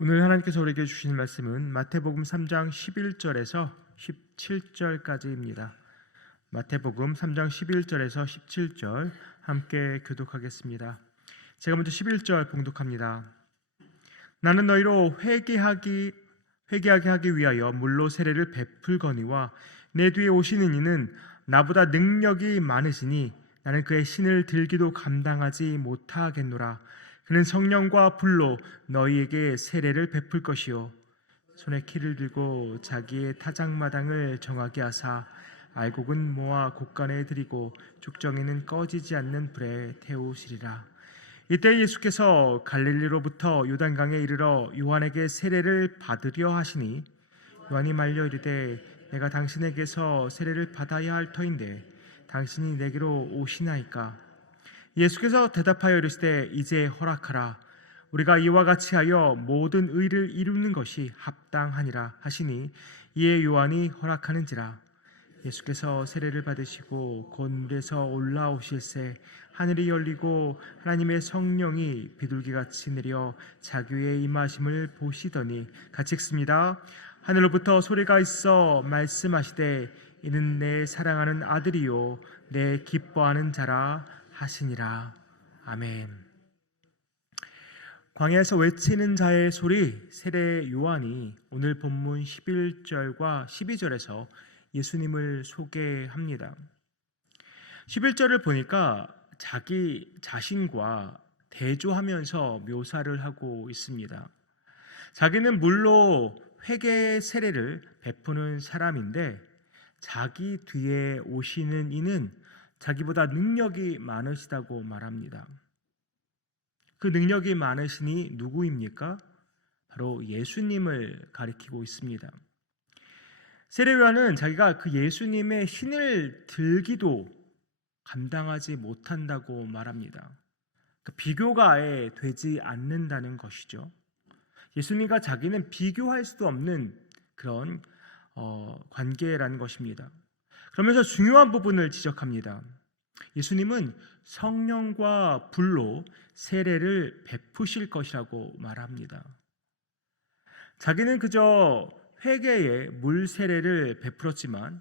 오늘 하나님께서 우리에게 주신 말씀은 마태복음 3장 11절에서 17절까지입니다. 마태복음 3장 11절에서 17절 함께 교독하겠습니다. 제가 먼저 11절 봉독합니다. 나는 너희로 회개하게 하기 위하여 물로 세례를 베풀거니와 내 뒤에 오시는 이는 나보다 능력이 많으시니 나는 그의 신을 들기도 감당하지 못하겠노라. 그는 성령과 불로 너희에게 세례를 베풀 것이요 손에 키를 들고 자기의 타작마당을 정하게 하사 알곡은 모아 곳간에 들이고 죽정이는 꺼지지 않는 불에 태우시리라. 이때 예수께서 갈릴리로부터 요단강에 이르러 요한에게 세례를 받으려 하시니 요한이 말려 이르되 내가 당신에게서 세례를 받아야 할 터인데 당신이 내게로 오시나이까. 예수께서 대답하여 이르시되 이제 허락하라. 우리가 이와 같이 하여 모든 의를 이루는 것이 합당하니라 하시니 이에 요한이 허락하는지라. 예수께서 세례를 받으시고 곧 물에서 올라오실새 하늘이 열리고 하나님의 성령이 비둘기같이 내려 자기 위에 임하심을 보시더니 같이 읽습니다. 하늘로부터 소리가 있어 말씀하시되 이는 내 사랑하는 아들이요 내 기뻐하는 자라 하시니라. 아멘. 광야에서 외치는 자의 소리, 세례 요한이 오늘 본문 11절과 12절에서 예수님을 소개합니다. 11절을 보니까 자기 자신과 대조하면서 묘사를 하고 있습니다. 자기는 물로 회개 세례를 베푸는 사람인데 자기 뒤에 오시는 이는 자기보다 능력이 많으시다고 말합니다. 그 능력이 많으시니 누구입니까? 바로 예수님을 가리키고 있습니다. 세례 요한은 자기가 그 예수님의 신을 들기도 감당하지 못한다고 말합니다. 그 비교가 아예 되지 않는다는 것이죠. 예수님과 자기는 비교할 수도 없는 그런 관계라는 것입니다. 그러면서 중요한 부분을 지적합니다. 예수님은 성령과 불로 세례를 베푸실 것이라고 말합니다. 자기는 그저 회개에 물 세례를 베풀었지만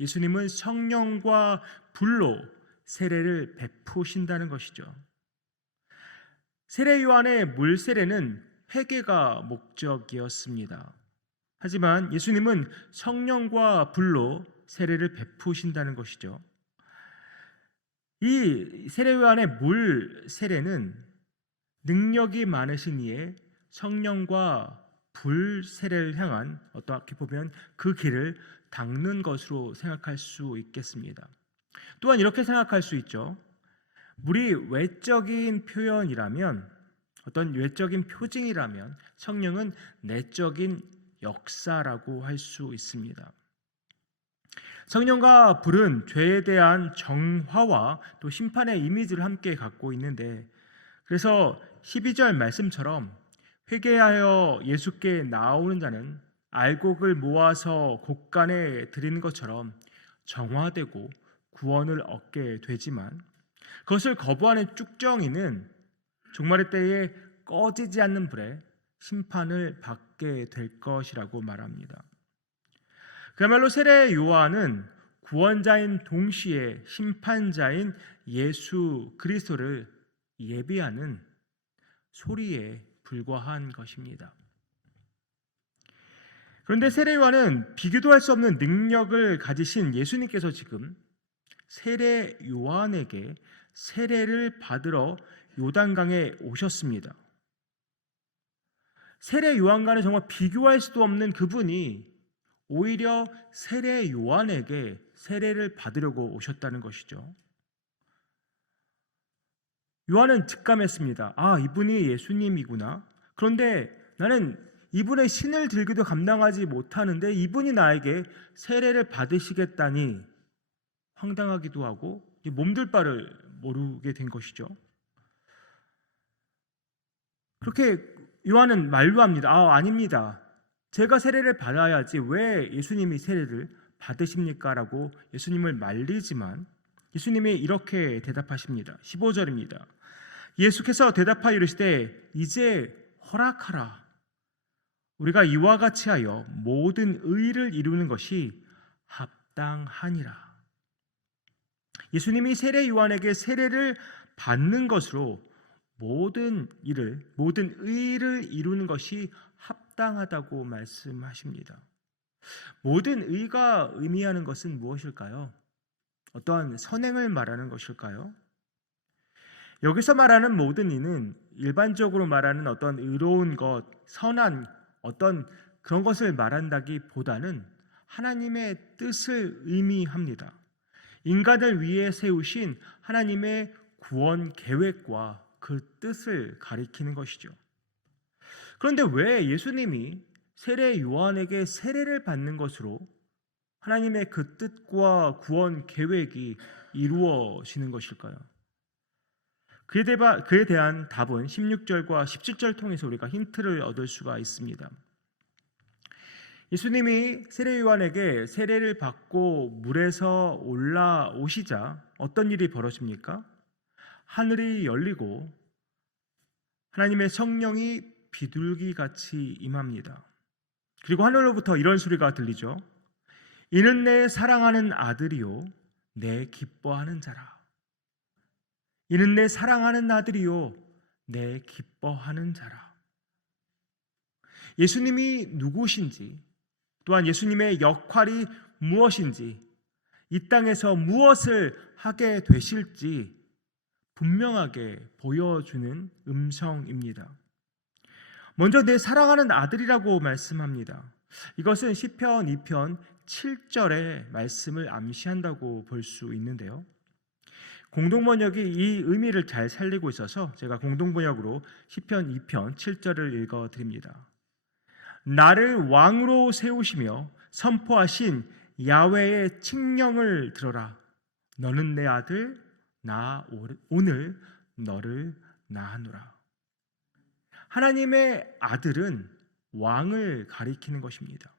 예수님은 성령과 불로 세례를 베푸신다는 것이죠. 세례 요한의 물 세례는 회개가 목적이었습니다. 하지만 예수님은 성령과 불로 세례를 베푸신다는 것이죠. 이 세례 요한의 물 세례는 능력이 많으신 이의 성령과 불 세례를 향한 어떻게 보면 그 길을 닦는 것으로 생각할 수 있겠습니다. 또한 이렇게 생각할 수 있죠. 물이 외적인 표현이라면, 어떤 외적인 표징이라면 성령은 내적인 역사라고 할 수 있습니다. 성령과 불은 죄에 대한 정화와 또 심판의 이미지를 함께 갖고 있는데, 그래서 12절 말씀처럼 회개하여 예수께 나오는 자는 알곡을 모아서 곳간에 드리는 것처럼 정화되고 구원을 얻게 되지만, 그것을 거부하는 쭉정이는 종말의 때에 꺼지지 않는 불에 심판을 받게 될 것이라고 말합니다. 그야말로 세례 요한은 구원자인 동시에 심판자인 예수 그리스도를 예비하는 소리에 불과한 것입니다. 그런데 세례 요한은 비교도 할 수 없는 능력을 가지신 예수님께서 지금 세례 요한에게 세례를 받으러 요단강에 오셨습니다. 세례 요한과는 정말 비교할 수도 없는 그분이 오히려 세례 요한에게 세례를 받으려고 오셨다는 것이죠. 요한은 직감했습니다. 아, 이분이 예수님이구나. 그런데 나는 이분의 신을 들기도 감당하지 못하는데 이분이 나에게 세례를 받으시겠다니 황당하기도 하고 몸둘 바를 모르게 된 것이죠. 그렇게 요한은 만류합니다. 아닙니다. 제가 세례를 받아야지 왜 예수님이 세례를 받으십니까? 라고 예수님을 말리지만 예수님이 이렇게 대답하십니다. 15절입니다. 예수께서 대답하여 이르시되 이제 허락하라. 우리가 이와 같이 하여 모든 의를 이루는 것이 합당하니라. 예수님이 세례 요한에게 세례를 받는 것으로 모든 의를 이루는 것이 합당하다고 말씀하십니다. 모든 의가 의미하는 것은 무엇일까요? 어떠한 선행을 말하는 것일까요? 여기서 말하는 모든 이는 일반적으로 말하는 어떤 의로운 것, 선한 어떤 그런 것을 말한다기보다는 하나님의 뜻을 의미합니다. 인간을 위해 세우신 하나님의 구원 계획과 그 뜻을 가리키는 것이죠. 그런데 왜 예수님이 세례 요한에게 세례를 받는 것으로 하나님의 그 뜻과 구원 계획이 이루어지는 것일까요? 그에 대한 답은 16절과 17절 통해서 우리가 힌트를 얻을 수가 있습니다. 예수님이 세례 요한에게 세례를 받고 물에서 올라오시자 어떤 일이 벌어집니까? 하늘이 열리고 하나님의 성령이 비둘기같이 임합니다. 그리고 하늘로부터 이런 소리가 들리죠. 이는 내 사랑하는 아들이요 내 기뻐하는 자라. 이는 내 사랑하는 아들이요 내 기뻐하는 자라. 예수님이 누구신지, 또한 예수님의 역할이 무엇인지, 이 땅에서 무엇을 하게 되실지 분명하게 보여주는 음성입니다. 먼저 내 사랑하는 아들이라고 말씀합니다. 이것은 시편 2편 7절의 말씀을 암시한다고 볼 수 있는데요. 공동번역이 이 의미를 잘 살리고 있어서 제가 공동번역으로 시편 2편 7절을 읽어드립니다. 나를 왕으로 세우시며 선포하신 야훼의 칙령을 들어라. 너는 내 아들, 나 오늘 너를 낳았노라. 하나님의 아들은 왕을 가리키는 것입니다.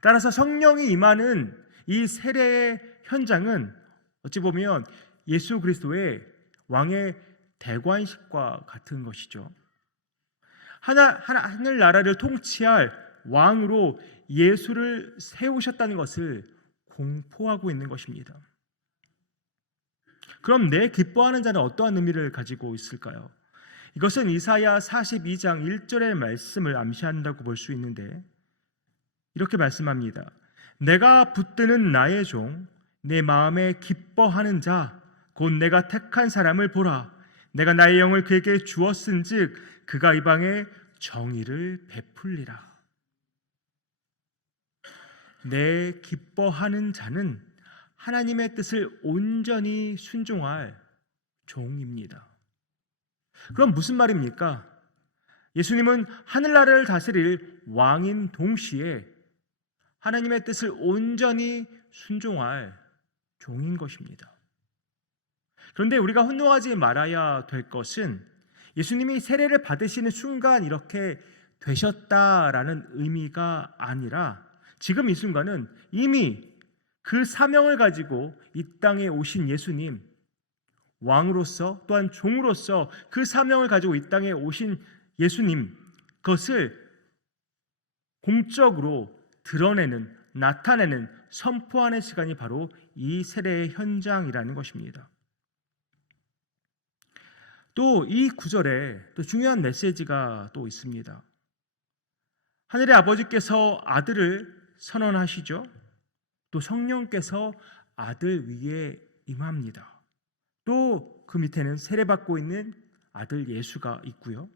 따라서 성령이 임하는 이 세례의 현장은 어찌 보면 예수 그리스도의 왕의 대관식과 같은 것이죠. 하늘나라를 통치할 왕으로 예수를 세우셨다는 것을 공포하고 있는 것입니다. 그럼 내 기뻐하는 자는 어떠한 의미를 가지고 있을까요? 이것은 이사야 42장 1절의 말씀을 암시한다고 볼 수 있는데 이렇게 말씀합니다. 내가 붙드는 나의 종, 내 마음에 기뻐하는 자, 곧 내가 택한 사람을 보라. 내가 나의 영을 그에게 주었은즉 그가 이방에 정의를 베풀리라. 내 기뻐하는 자는 하나님의 뜻을 온전히 순종할 종입니다. 그럼 무슨 말입니까? 예수님은 하늘나라를 다스릴 왕인 동시에 하나님의 뜻을 온전히 순종할 종인 것입니다. 그런데 우리가 혼동하지 말아야 될 것은 예수님이 세례를 받으시는 순간 이렇게 되셨다라는 의미가 아니라 지금 이 순간은 이미 그 사명을 가지고 이 땅에 오신 예수님, 왕으로서 또한 종으로서 그 사명을 가지고 이 땅에 오신 예수님, 그것을 공적으로 드러내는, 나타내는, 선포하는 시간이 바로 이 세례의 현장이라는 것입니다. 또 이 구절에 또 중요한 메시지가 또 있습니다. 하늘의 아버지께서 아들을 선언하시죠. 또 성령께서 아들 위에 임합니다. 또 그 밑에는 세례받고 있는 아들 예수가 있고요.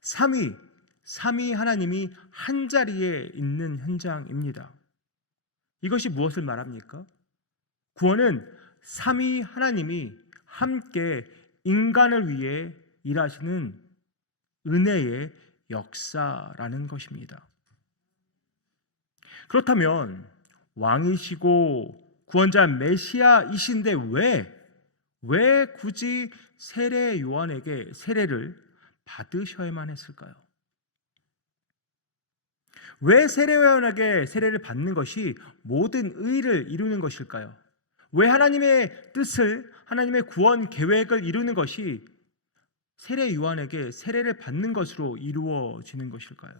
삼위 하나님이 한 자리에 있는 현장입니다. 이것이 무엇을 말합니까? 구원은 삼위 하나님이 함께 인간을 위해 일하시는 은혜의 역사라는 것입니다. 그렇다면 왕이시고 구원자 메시아이신데 왜 굳이 세례 요한에게 세례를 받으셔야만 했을까요? 왜 세례 요한에게 세례를 받는 것이 모든 의를 이루는 것일까요? 왜 하나님의 뜻을, 하나님의 구원 계획을 이루는 것이 세례 요한에게 세례를 받는 것으로 이루어지는 것일까요?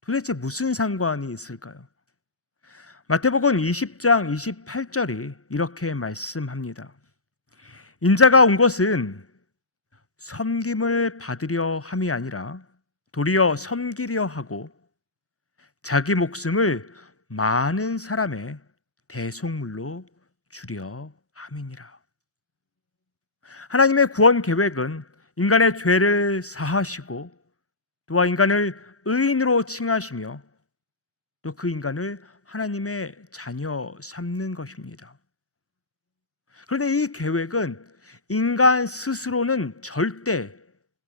도대체 무슨 상관이 있을까요? 마태복음 20장 28절이 이렇게 말씀합니다. 인자가 온 것은 섬김을 받으려 함이 아니라 도리어 섬기려 하고 자기 목숨을 많은 사람의 대속물로 주려 함이니라. 하나님의 구원 계획은 인간의 죄를 사하시고 또한 인간을 의인으로 칭하시며 또 그 인간을 하나님의 자녀 삼는 것입니다. 그런데 이 계획은 인간 스스로는 절대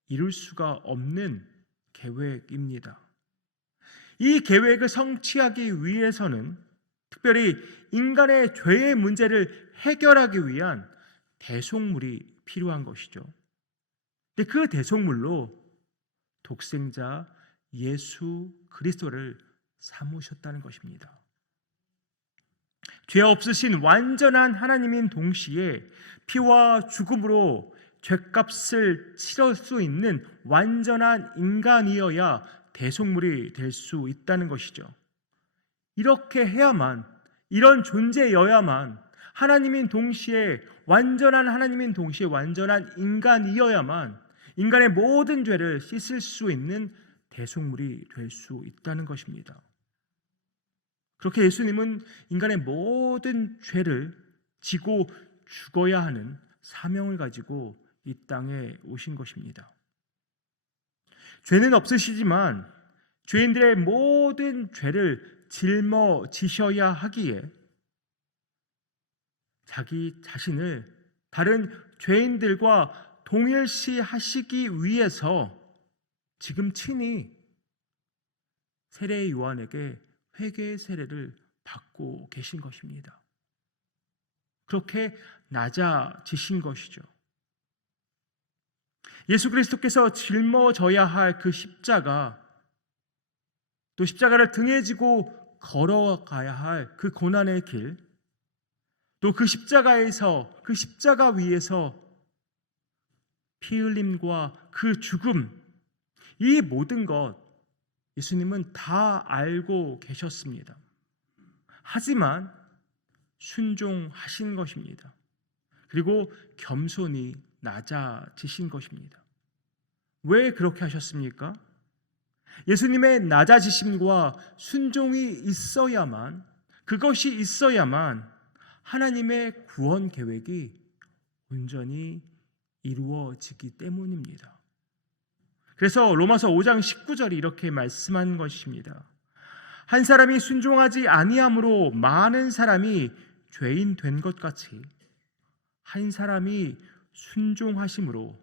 이룰 수가 없는 계획입니다. 이 계획을 성취하기 위해서는 특별히 인간의 죄의 문제를 해결하기 위한 대속물이 필요한 것이죠. 근데 그 대속물로 독생자 예수 그리스도를 삼으셨다는 것입니다. 죄 없으신 완전한 하나님인 동시에 피와 죽음으로 죄값을 치를 수 있는 완전한 인간이어야 대속물이 될 수 있다는 것이죠. 이렇게 해야만, 이런 존재여야만 하나님인 동시에 완전한 하나님인 동시에 완전한 인간이어야만 인간의 모든 죄를 씻을 수 있는 대속물이 될 수 있다는 것입니다. 그렇게 예수님은 인간의 모든 죄를 지고 죽어야 하는 사명을 가지고 이 땅에 오신 것입니다. 죄는 없으시지만 죄인들의 모든 죄를 짊어지셔야 하기에 자기 자신을 다른 죄인들과 동일시 하시기 위해서 지금 친히 세례 요한에게 회개의 세례를 받고 계신 것입니다. 그렇게 낮아지신 것이죠. 예수 그리스도께서 짊어져야 할 그 십자가, 또 십자가를 등에 지고 걸어가야 할 그 고난의 길, 또 그 십자가에서, 그 십자가 위에서 피 흘림과 그 죽음, 이 모든 것 예수님은 다 알고 계셨습니다. 하지만 순종하신 것입니다. 그리고 겸손히 낮아지신 것입니다. 왜 그렇게 하셨습니까? 예수님의 낮아지심과 순종이 있어야만, 그것이 있어야만 하나님의 구원 계획이 온전히 이루어지기 때문입니다. 그래서 로마서 5장 19절이 이렇게 말씀한 것입니다. 한 사람이 순종하지 아니함으로 많은 사람이 죄인 된 것 같이 한 사람이 순종하심으로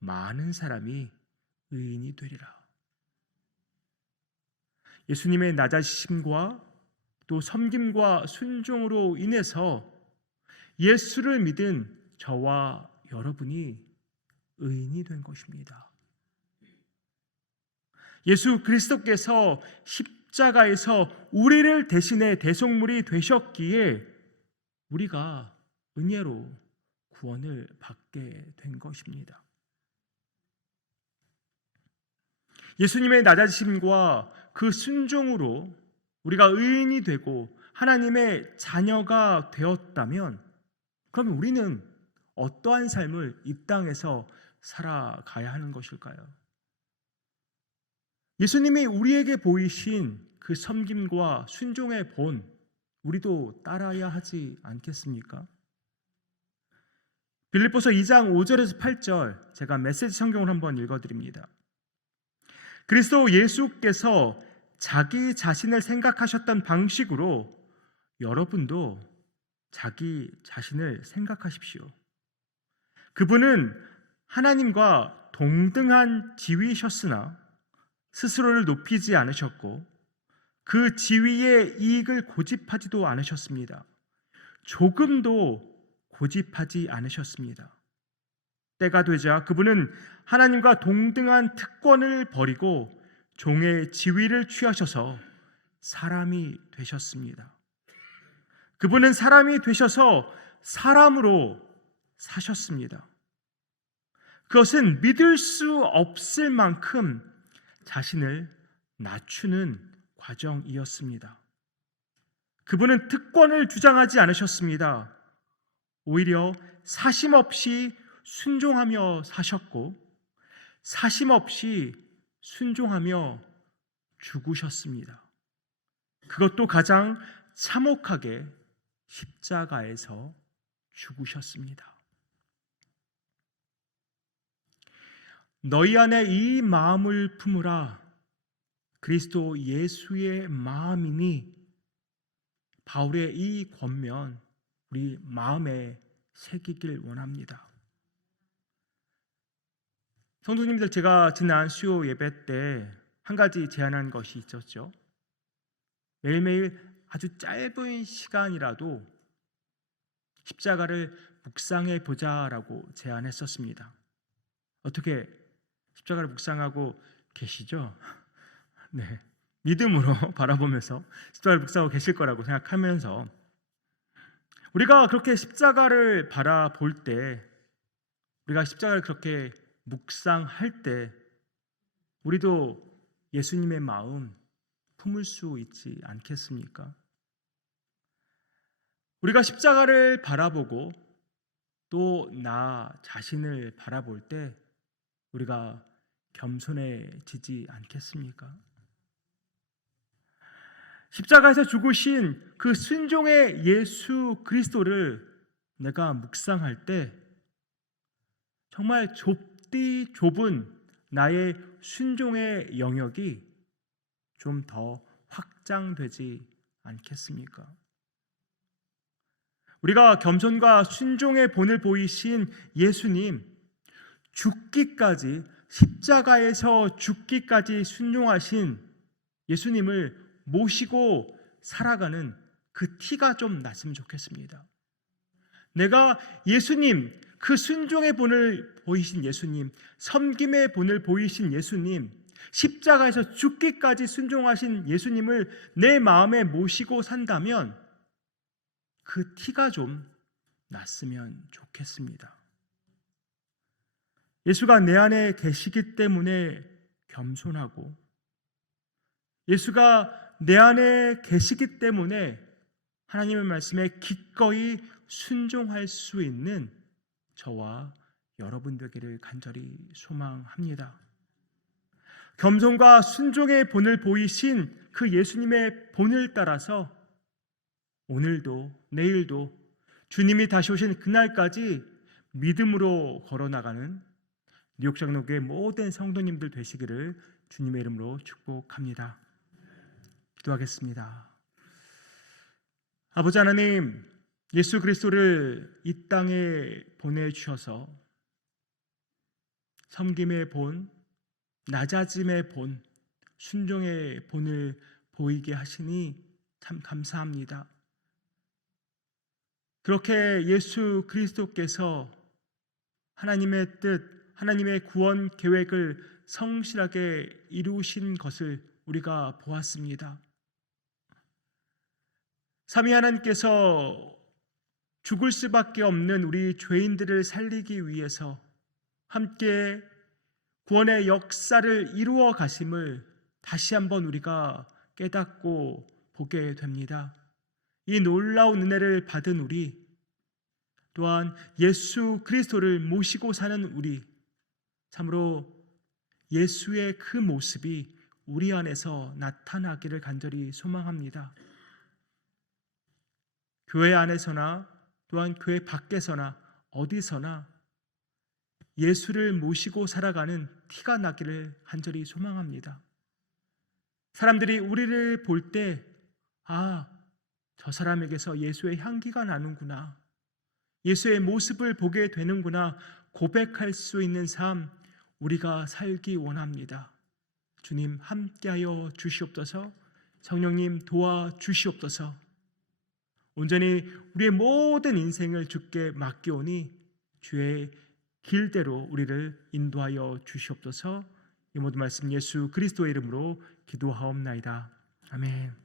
많은 사람이 의인이 되리라. 예수님의 낮아지심과 또 섬김과 순종으로 인해서 예수를 믿은 저와 여러분이 의인이 된 것입니다. 예수 그리스도께서 십자가에서 우리를 대신해 대속물이 되셨기에 우리가 은혜로 구원을 받게 된 것입니다. 예수님의 낮아지심과 그 순종으로 우리가 의인이 되고 하나님의 자녀가 되었다면 그럼 우리는 어떠한 삶을 이 땅에서 살아가야 하는 것일까요? 예수님이 우리에게 보이신 그 섬김과 순종의 본, 우리도 따라야 하지 않겠습니까? 빌립보서 2장 5절에서 8절, 제가 메시지 성경을 한번 읽어드립니다. 그리스도 예수께서 자기 자신을 생각하셨던 방식으로 여러분도 자기 자신을 생각하십시오. 그분은 하나님과 동등한 지위셨으나 스스로를 높이지 않으셨고 그 지위의 이익을 고집하지도 않으셨습니다. 조금도 고집하지 않으셨습니다. 때가 되자 그분은 하나님과 동등한 특권을 버리고 종의 지위를 취하셔서 사람이 되셨습니다. 그분은 사람이 되셔서 사람으로 사셨습니다. 그것은 믿을 수 없을 만큼 자신을 낮추는 과정이었습니다. 그분은 특권을 주장하지 않으셨습니다. 오히려 사심 없이 순종하며 사셨고 사심 없이 순종하며 죽으셨습니다. 그것도 가장 참혹하게 십자가에서 죽으셨습니다. 너희 안에 이 마음을 품으라. 그리스도 예수의 마음이니. 바울의 이 권면 우리 마음에 새기길 원합니다. 성도님들, 제가 지난 수요 예배 때 한 가지 제안한 것이 있었죠. 매일매일 아주 짧은 시간이라도 십자가를 묵상해 보자라고 제안했었습니다. 어떻게 십자가를 묵상하고 계시죠? 네, 믿음으로 바라보면서 십자가를 묵상하고 계실 거라고 생각하면서 우리가 그렇게 십자가를 바라볼 때, 우리가 십자가를 그렇게 묵상할 때 우리도 예수님의 마음 품을 수 있지 않겠습니까? 우리가 십자가를 바라보고 또 나 자신을 바라볼 때 우리가 겸손해지지 않겠습니까? 십자가에서 죽으신 그 순종의 예수 그리스도를 내가 묵상할 때 정말 좁디 좁은 나의 순종의 영역이 좀 더 확장되지 않겠습니까? 우리가 겸손과 순종의 본을 보이신 예수님, 죽기까지, 십자가에서 죽기까지 순종하신 예수님을 모시고 살아가는 그 티가 좀 났으면 좋겠습니다. 내가 예수님, 그 순종의 본을 보이신 예수님, 섬김의 본을 보이신 예수님, 십자가에서 죽기까지 순종하신 예수님을 내 마음에 모시고 산다면 그 티가 좀 났으면 좋겠습니다. 예수가 내 안에 계시기 때문에 겸손하고, 예수가 내 안에 계시기 때문에 하나님의 말씀에 기꺼이 순종할 수 있는 저와 여러분 되기를 간절히 소망합니다. 겸손과 순종의 본을 보이신 그 예수님의 본을 따라서 오늘도 내일도 주님이 다시 오신 그날까지 믿음으로 걸어나가는 뉴욕장로교회 모든 성도님들 되시기를 주님의 이름으로 축복합니다. 기도하겠습니다. 아버지 하나님, 예수 그리스도를 이 땅에 보내주셔서 섬김의 본, 낮아짐의 본, 순종의 본을 보이게 하시니 참 감사합니다. 그렇게 예수 그리스도께서 하나님의 뜻, 하나님의 구원 계획을 성실하게 이루신 것을 우리가 보았습니다. 삼위 하나님께서 죽을 수밖에 없는 우리 죄인들을 살리기 위해서 함께 구원의 역사를 이루어 가심을 다시 한번 우리가 깨닫고 보게 됩니다. 이 놀라운 은혜를 받은 우리, 또한 예수 그리스도를 모시고 사는 우리, 참으로 예수의 그 모습이 우리 안에서 나타나기를 간절히 소망합니다. 교회 안에서나 또한 교회 밖에서나 어디서나 예수를 모시고 살아가는 티가 나기를 간절히 소망합니다. 사람들이 우리를 볼 때, 저 사람에게서 예수의 향기가 나는구나, 예수의 모습을 보게 되는구나 고백할 수 있는 삶 우리가 살기 원합니다. 주님 함께하여 주시옵소서. 성령님 도와주시옵소서. 온전히 우리의 모든 인생을 주께 맡기오니 주의 길대로 우리를 인도하여 주시옵소서. 이 모든 말씀 예수 그리스도의 이름으로 기도하옵나이다. 아멘.